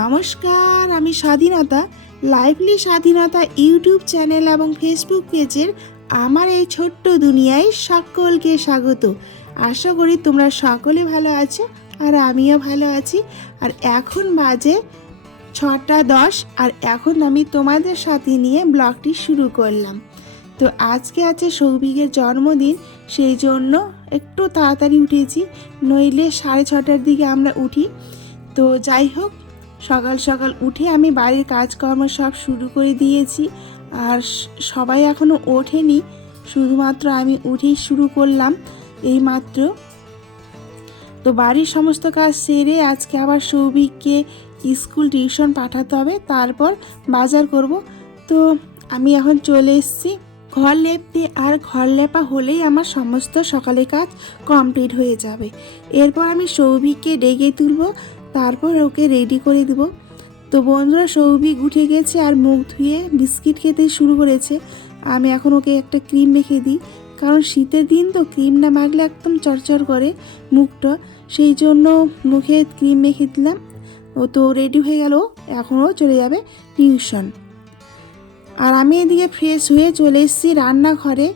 নমস্কার, আমি স্বাধীনতা লাইভলি স্বাধীনতা ইউটিউব চ্যানেল এবং ফেসবুক পেজের আমার এই ছোট্ট দুনিয়ায় সকলকে স্বাগত। আশা করি তোমরা সকলে ভালো আছো আর আমিও ভালো আছি। আর এখন বাজে 6টা 10 আর এখন আমি তোমাদের সাথে নিয়ে ব্লগটি শুরু করলাম। তো আজকে আছে সৌভিকের জন্মদিন, সেই জন্য একটু তাড়াতাড়ি উঠেছি, নইলে 6:30টার দিকে আমরা উঠি। তো যাই হোক, সকাল সকাল উঠে আমি বাড়ির কাজকর্ম সব শুরু করে দিয়েছি। আর সবাই এখনও ওঠেনি, শুধুমাত্র আমি উঠেই শুরু করলাম এইমাত্র। তো বাড়ির সমস্ত কাজ সেরে আজকে আবার সৌভিককে স্কুল টিউশন পাঠাতে হবে, তারপর বাজার করব। তো আমি এখন চলে এসেছি ঘর লেপতে, আর ঘর লেপা হলেই আমার সমস্ত সকালের কাজ কমপ্লিট হয়ে যাবে। এরপর আমি সৌভিককে ডেকে তুলব, তারপর ওকে রেডি করে দেব। তো বন্ধুরা, সৌভিক উঠে গেছে আর মুখ ধুয়ে বিস্কিট খেতে শুরু করেছে। আমি এখন ওকে একটা ক্রিম মেখে দিই, কারণ শীতের দিন তো ক্রিম না মাখলে একদম চরচর করে মুখটা, সেই জন্য মুখে ক্রিম মেখে দিলাম। ও তো রেডি হয়ে গেল, এখনও চলে যাবে টিউশন। আর আমি এদিকে ফ্রেশ হয়ে চলে এসেছি রান্নাঘরে।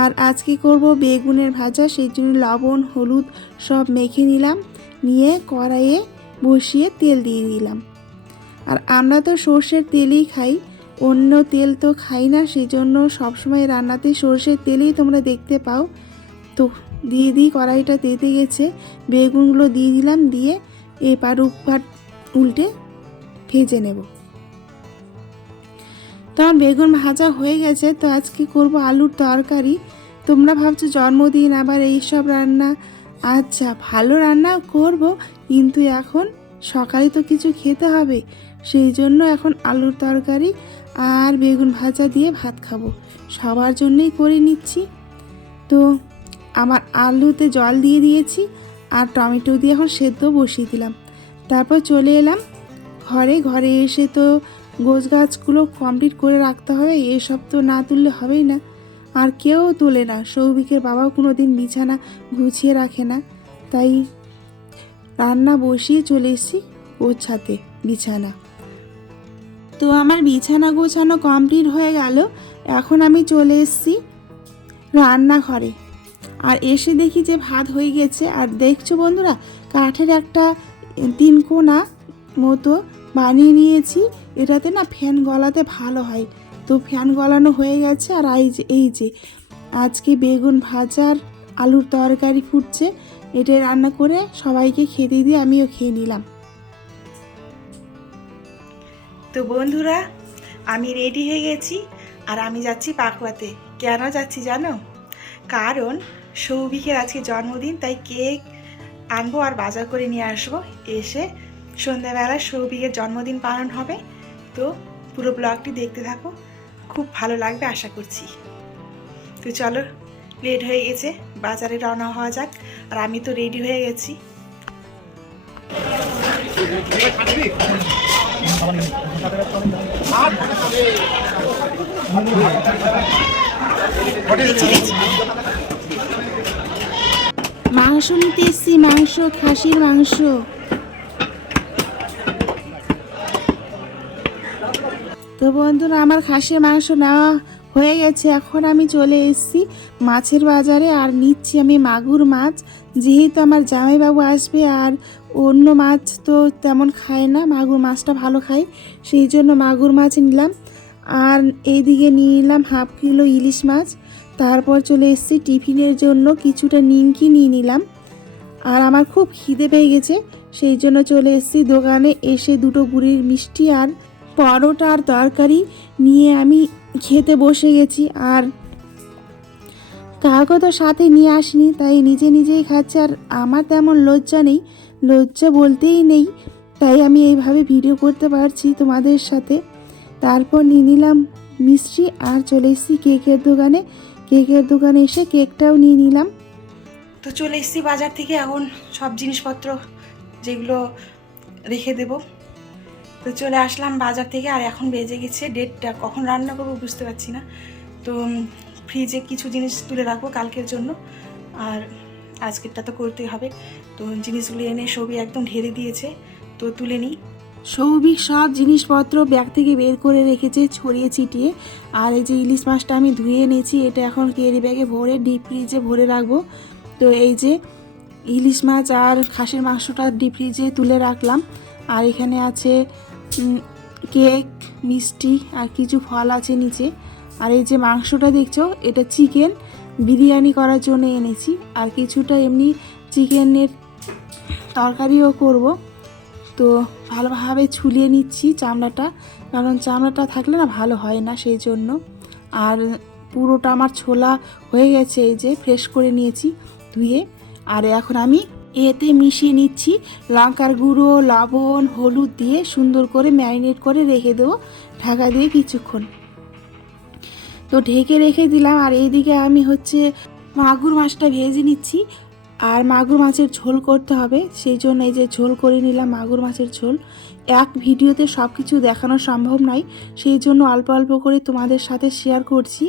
আর আজকে করব বেগুনের ভাজা, সেই জন্য লবণ হলুদ সব মেখে নিলাম, নিয়ে কড়াইয়ে বসিয়ে তেল দিয়ে দিলাম। আর আমরা তো সর্ষের তেলই খাই, অন্য তেল তো খাই না, সেই জন্য সবসময় রান্নাতে সর্ষের তেলেই তোমরা দেখতে পাও। তো দিয়ে দিই, কড়াইটা তেতে গেছে, বেগুনগুলো দিয়ে দিলাম, দিয়ে এপার ওপার উল্টে ভেজে নেব। তো আমার বেগুন ভাজা হয়ে গেছে। তো আজকে করব আলুর তরকারি। তোমরা ভাবছো জন্মদিন আবার এইসব রান্না, আচ্ছা ভালো রান্না করব, কিন্তু এখন সকালে তো কিছু খেতে হবে, সেই জন্য এখন আলুর তরকারি আর বেগুন ভাজা দিয়ে ভাত খাবো, সবার জন্যই করে নিচ্ছি। তো আমার আলুতে জল দিয়ে দিয়েছি আর টমেটো দিয়ে এখন সেদ্ধ বসিয়ে দিলাম। তারপর চলে এলাম ঘরে এসে তো গোছ গাছগুলো কমপ্লিট করে রাখতে হবে, এসব তো না তুললে হবেই না। আর কেউ তোলে না, সৌভিকের বাবাও কোনো দিন বিছানা গুছিয়ে রাখে না, তাই রান্না বসিয়ে চলে এসেছি গোছাতে বিছানা। তো আমার বিছানা গোছানো কমপ্লিট হয়ে গেল, এখন আমি চলে এসেছি রান্নাঘরে। আর এসে দেখি যে ভাত হয়ে গেছে। আর দেখছো বন্ধুরা, কাঠের একটা 3 কোনা মতো বানিয়ে নিয়েছি, এটাতে না ফ্যান গলাতে ভালো হয়। তো ফ্যান গলানো হয়ে গেছে। আর এই যে আজকে বেগুন ভাজার আলুর তরকারি ফুটছে, এটাই রান্না করে সবাইকে খেতে দিয়ে আমিও খেয়ে নিলাম। তো বন্ধুরা, আমি রেডি হয়ে গেছি আর আমি যাচ্ছি পাকুয়াতে। কেন যাচ্ছি জানো? কারণ সৌভিকের আজকে জন্মদিন, তাই কেক আনবো আর বাজার করে নিয়ে আসবো। এসে সন্ধ্যাবেলা সৌভিকের জন্মদিন পালন হবে। তো পুরো ব্লগটি দেখতে থাকো, খুব ভালো লাগবে আশা করছি। তো চলো, লেট হয়ে গেছে, বাজারে রওনা হওয়া যাক। আর আমি তো রেডি হয়ে গেছি। মাংস নিতে এসছি, মাংস, খাসির মাংস। তো বন্ধুরা, আমার খাসির মাংস নেওয়া হয়ে গেছে। এখন আমি চলে এসেছি মাছের বাজারে আর নিচ্ছি আমি মাগুর মাছ, যেহেতু আমার জামাইবাবু আসবে আর অন্য মাছ তো তেমন খায় না, মাগুর মাছটা ভালো খায়, সেই জন্য মাগুর মাছ নিলাম। আর এইদিকে নিয়ে নিলাম ½ কিলো ইলিশ মাছ। তারপর চলে এসেছি টিফিনের জন্য কিছুটা নিমকি নিয়ে নিলাম। আর আমার খুব খিদে পেয়ে গেছে, সেই জন্য চলে এসেছি দোকানে। এসে 2টো গুড়ের মিষ্টি আর পরোটা আর তরকারি নিয়ে আমি খেতে বসে গেছি। আর কাউকে তো সাথে নিয়ে আসিনি, তাই নিজে নিজেই খাচ্ছি। আর আমার তেমন লজ্জা নেই, লজ্জা বলতেই নেই, তাই আমি এইভাবে ভিডিও করতে পারছি তোমাদের সাথে। তারপর নিয়ে নিলাম মিষ্টি আর চলে এসেছি কেকের দোকানে। কেকের দোকানে এসে কেকটাও নিয়ে নিলাম। তো চলে এসেছি বাজার থেকে, এখন সব জিনিসপত্র যেগুলো রেখে দেব। তো চলে আসলাম বাজার থেকে। আর এখন বেজে গেছে 1:30, কখন রান্না করবো বুঝতে পারছি না। তো ফ্রিজে কিছু জিনিস তুলে রাখবো কালকের জন্য, আর আজকেরটা তো করতেই হবে। তো জিনিসগুলো এনে সবই একদম ঢেলে দিয়েছে, তো তুলে নিই। সৌভিক সব জিনিসপত্র ব্যাগ থেকে বের করে রেখেছে ছড়িয়ে ছিটিয়ে। আর এই যে ইলিশ মাছটা আমি ধুয়ে এনেছি, এটা এখন ক্যারি ব্যাগে ভরে ডিপ ফ্রিজে ভরে রাখবো। তো এই যে ইলিশ মাছ আর খাসির মাংসটা ডিপ ফ্রিজে তুলে রাখলাম। আর এখানে আছে কেক, মিষ্টি আর কিছু ফল আছে নিচে। আর এই যে মাংসটা দেখছো, এটা চিকেন বিরিয়ানি করার জন্য এনেছি। আর কিছুটা এমনি চিকেনের তরকারিও করব। তো ভালোভাবে ছুলিয়ে নিচ্ছি চামড়াটা, কারণ চামড়াটা থাকলে না ভালো হয় না, সেই জন্য। আর পুরোটা আমার ছোলা হয়ে গেছে, এই যে ফ্রেশ করে নিয়েছি ধুয়ে। আর এখন আমি এতে মিশিয়ে নিচ্ছি লঙ্কার গুঁড়ো, লবণ, হলুদ দিয়ে সুন্দর করে ম্যারিনেট করে রেখে দেবো ঢাকা দিয়ে কিছুক্ষণ। তো ঢেকে রেখে দিলাম। আর এইদিকে আমি মাগুর মাছটা ভেজে নিচ্ছি। আর মাগুর মাছের ঝোল করতে হবে, সেই জন্য এই যে ঝোল করে নিলাম মাগুর মাছের ঝোল। এক ভিডিওতে সব কিছু দেখানো সম্ভব নয়, সেই জন্য অল্প অল্প করে তোমাদের সাথে শেয়ার করছি।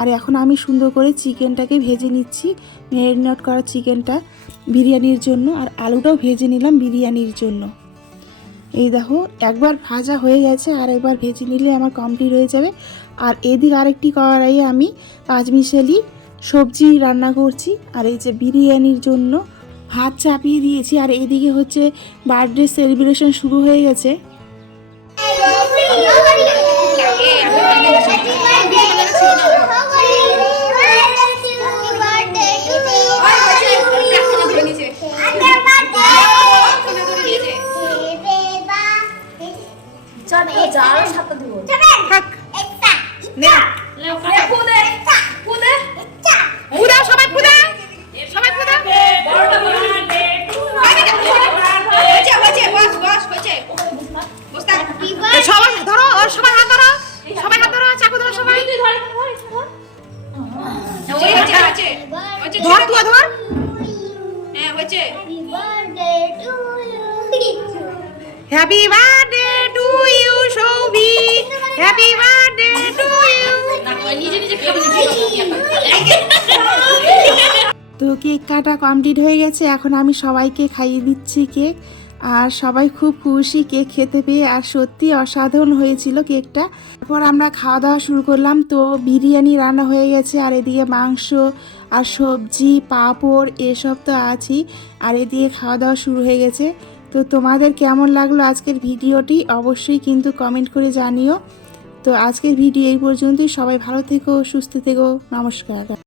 আর এখন আমি সুন্দর করে চিকেনটাকে ভেজে নিচ্ছি, ম্যারিনেট করা চিকেনটা বিরিয়ানির জন্য। আর আলুটাও ভেজে নিলাম বিরিয়ানির জন্য। এই দেখো, একবার ভাজা হয়ে গেছে, আর একবার ভেজে নিলে আমার কমপ্লিট হয়ে যাবে। আর এদিকে আরেকটি কড়াইয়ে আমি পাঁচমিশালি সবজি রান্না করছি। আর এই যে বিরিয়ানির জন্য ভাত চাপিয়ে দিয়েছি। আর এইদিকে বার্থডে সেলিব্রেশন শুরু হয়ে গেছে। Happy birthday to you Souvik, happy birthday to you. তো কেক কাটা কমপ্লিট হয়ে গেছে, এখন আমি সবাইকে খাইয়ে দিচ্ছি কেক। আর সবাই খুব খুশি কেক খেতে পেয়ে। আর সত্যি অসাধারণ হয়েছিল কেকটা। তারপর আমরা খাওয়া দাওয়া শুরু করলাম। তো বিরিয়ানি রান্না হয়ে গেছে, আর এদিকে মাংস আর সবজি, পাঁপড় এসব তো আছেই। আর এদিকে খাওয়া দাওয়া শুরু হয়ে গেছে। তো তোমাদের কেমন লাগলো আজকের ভিডিওটি অবশ্যই কিন্তু কমেন্ট করে জানিও। তো আজকের ভিডিও এই পর্যন্তই। সবাই ভালো থেকো, সুস্থ থেকো, নমস্কার।